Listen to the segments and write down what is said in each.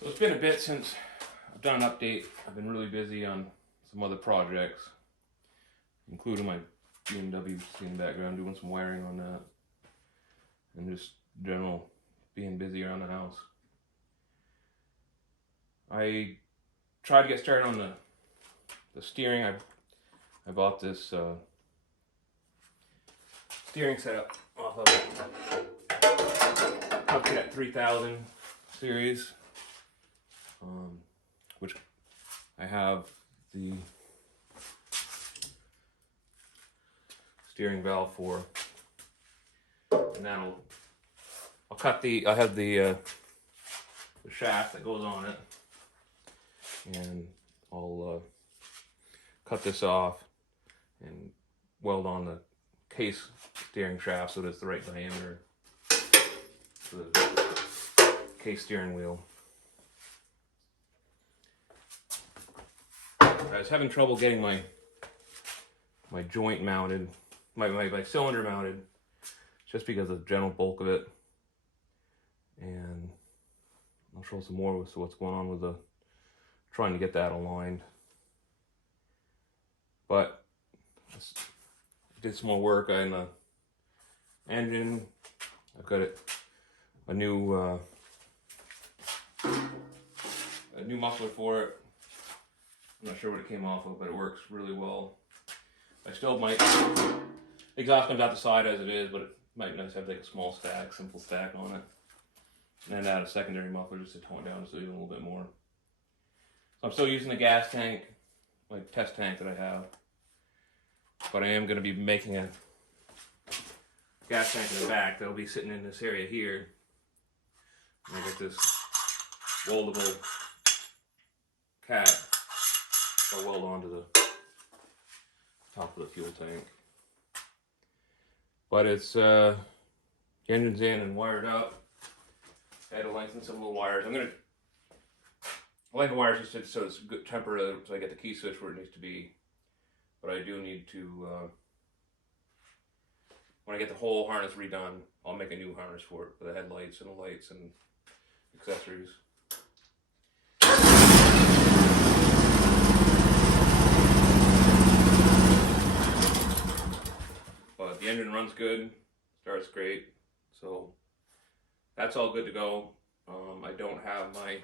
So it's been a bit since I've done an update. I've been really busy on some other projects, including my BMW in the background, doing some wiring on that, and just general being busy around the house. I tried to get started on the steering. I bought this steering setup off of Hubcat 3000 series, which I have the steering valve for, and I have the shaft that goes on it, and I'll cut this off and weld on the case steering shaft so that it's the right diameter for the case steering wheel. I was having trouble getting my joint mounted, my cylinder mounted, just because of the general bulk of it. And I'll show some more with what's going on with trying to get that aligned. But I did some more work on the engine. I've got a new muffler for it. I'm not sure what it came off of, but it works really well. I still might, exhaust comes out the side as it is, but it might be nice to have like a small stack, simple stack on it. And then add a secondary muffler just to tone it down just even a little bit more. So I'm still using the gas tank, my test tank that I have. But I am going to be making a gas tank in the back that'll be sitting in this area here. And I get this weldable cap I'll weld onto the top of the fuel tank. But it's the engine's in and wired up. I had to lengthen some little wires. I like the wires just so it's good tempered, so I get the key switch where it needs to be. But I do need to, when I get the whole harness redone, I'll make a new harness for it for the headlights and the lights and accessories. But the engine runs good, starts great, so that's all good to go. I don't have my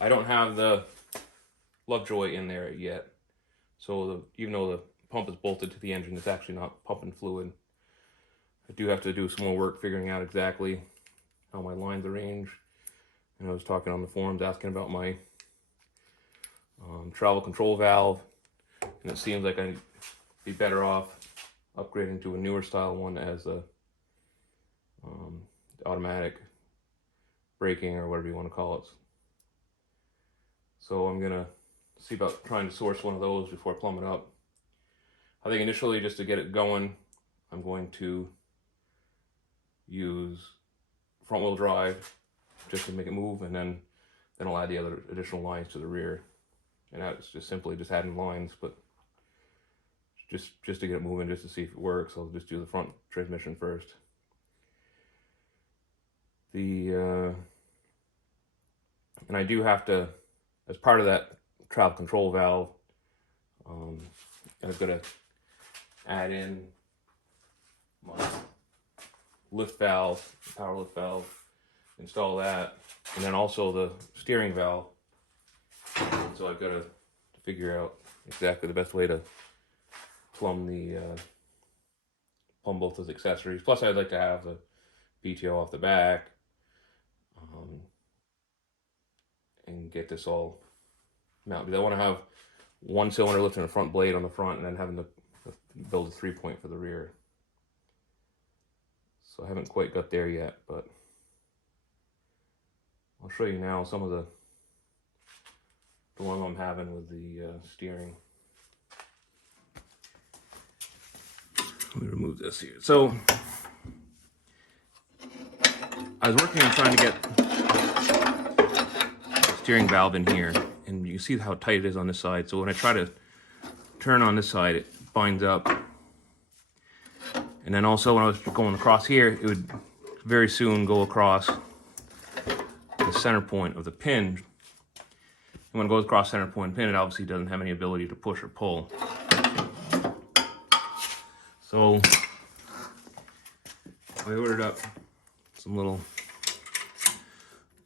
I don't have the Lovejoy in there yet, so even though the pump is bolted to the engine, it's actually not pumping fluid. I do have to do some more work figuring out exactly how my lines arrange. And I was talking on the forums asking about my travel control valve, and it seems like I'd be better off upgrading to a newer style one as a automatic braking or whatever you want to call it. So I'm gonna see about trying to source one of those before I plumb it up. I think initially, just to get it going, I'm going to use front wheel drive just to make it move, and then I'll add the other additional lines to the rear. And that's just simply just adding lines, but just to get it moving, just to see if it works, I'll just do the front transmission first. And I do have to, as part of that travel control valve, I've got to add in my lift valve, power lift valve, install that, and then also the steering valve. So I've got to figure out exactly the best way to plumb both those accessories. Plus, I'd like to have the PTO off the back, and get this all mounted. I want to have one cylinder lifting the front blade on the front, and then having to build a 3-point for the rear. So I haven't quite got there yet, but I'll show you now some of the dilemma I'm having with the steering. Let me remove this here. So I was working on trying to get the steering valve in here, and you see how tight it is on this side. So when I try to turn on this side, it binds up. And then also when I was going across here, it would very soon go across the center point of the pin. And when it goes across center point pin, it obviously doesn't have any ability to push or pull. So I ordered up some little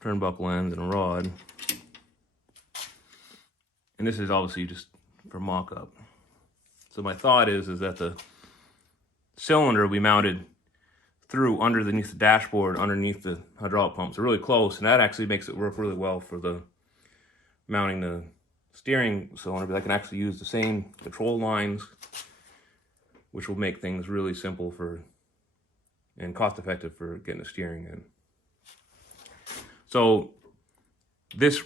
turnbuckle ends and a rod. And this is obviously just for mock-up. So my thought is that the cylinder will be mounted through underneath the dashboard, underneath the hydraulic pumps. They're really close, and that actually makes it work really well for the mounting the steering cylinder, but I can actually use the same control lines, which will make things really simple for and cost effective for getting the steering in. So this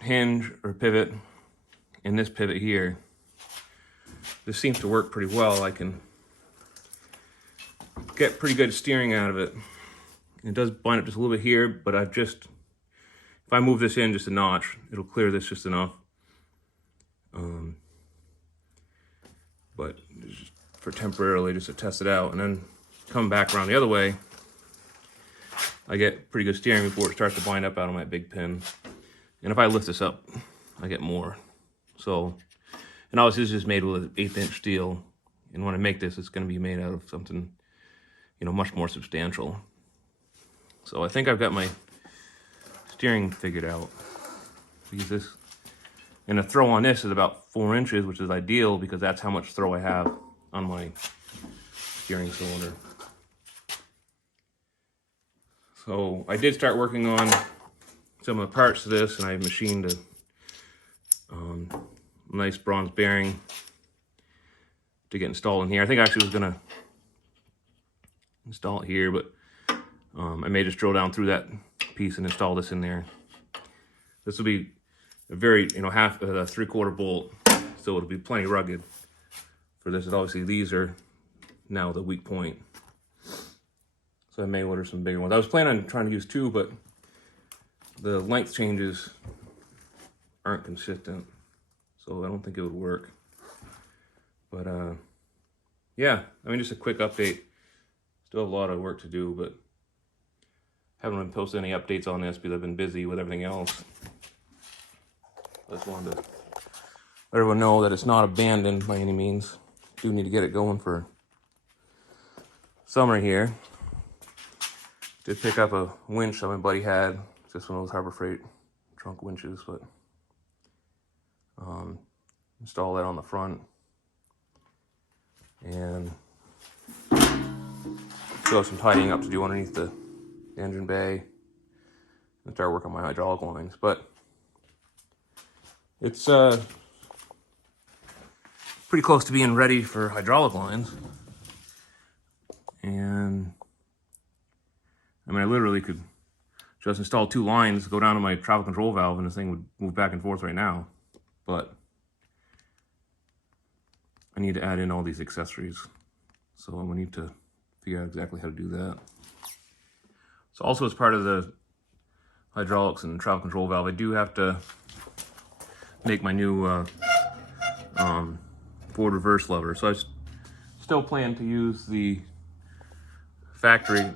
hinge or pivot and this pivot here, this seems to work pretty well. I can get pretty good steering out of it. It does bind up just a little bit here, but if I move this in just a notch, it'll clear this just enough. But just for temporarily, just to test it out, and then come back around the other way, I get pretty good steering before it starts to bind up out of my big pin. And if I lift this up, I get more. So, and obviously this is made with 1/8 inch steel. And when I make this, it's going to be made out of something, you know, much more substantial. So I think I've got my steering figured out. Because this, and the throw on this is about 4 inches, which is ideal because that's how much throw I have on my steering cylinder. So I did start working on some of the parts of this, and I machined a nice bronze bearing to get installed in here. I think I actually was gonna install it here, but I may just drill down through that piece and install this in there. This will be a very, you know, half a 3/4 bolt, so it'll be plenty rugged for this. And obviously these are now the weak point, so I may order some bigger ones. I was planning on trying to use 2, but the length changes aren't consistent, so I don't think it would work. But yeah, I mean, just a quick update. Still have a lot of work to do, but haven't been posting any updates on this because I've been busy with everything else. I just wanted to let everyone know that it's not abandoned by any means. Do need to get it going for summer here. Did pick up a winch that my buddy had, just one of those Harbor Freight trunk winches, but install that on the front and still have some tidying up to do underneath the engine bay and start working on my hydraulic lines. But it's pretty close to being ready for hydraulic lines. And I mean, I literally could just install 2 lines, go down to my travel control valve, and this thing would move back and forth right now. But I need to add in all these accessories, so we need to figure out exactly how to do that. So also as part of the hydraulics and travel control valve, I do have to make my new forward reverse lever. So I still plan to use the factory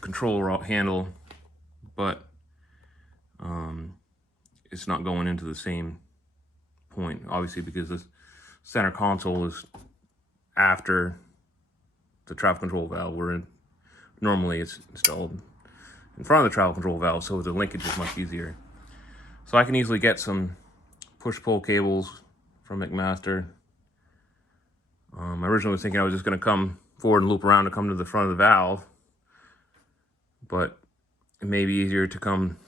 control handle, but it's not going into the same point, obviously, because the center console is after the travel control valve. Normally it's installed in front of the travel control valve, so the linkage is much easier. So I can easily get some push-pull cables from McMaster. I originally was thinking I was just going to come forward and loop around to come to the front of the valve, but it may be easier to come,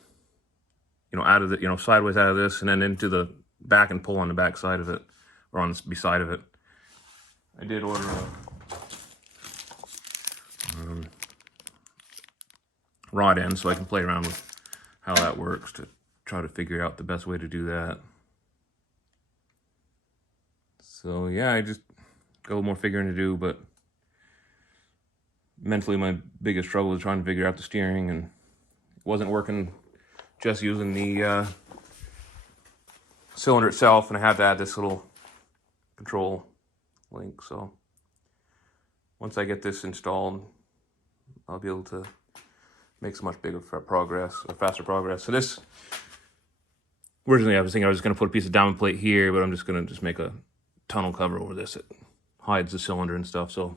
you know, out of the, you know, sideways out of this and then into the back and pull on the back side of it, or on the beside of it. I did order a rod end so I can play around with how that works to try to figure out the best way to do that. So yeah, I just got a little more figuring to do, but mentally my biggest struggle was trying to figure out the steering, and it wasn't working just using the cylinder itself, and I had to add this little control link. So once I get this installed, I'll be able to make so much bigger progress, or faster progress. So this, originally I was thinking I was going to put a piece of diamond plate here, but I'm just going to make a tunnel cover over this. It hides the cylinder and stuff, so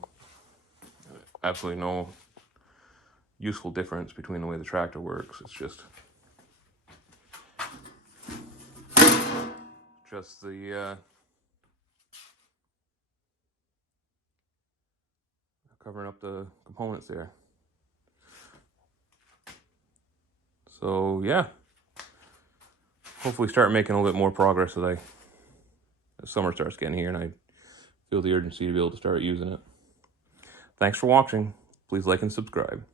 absolutely no useful difference between the way the tractor works. It's just the covering up the components there. So yeah, hopefully start making a little bit more progress as summer starts getting here and I feel the urgency to be able to start using it. Thanks for watching. Please like and subscribe.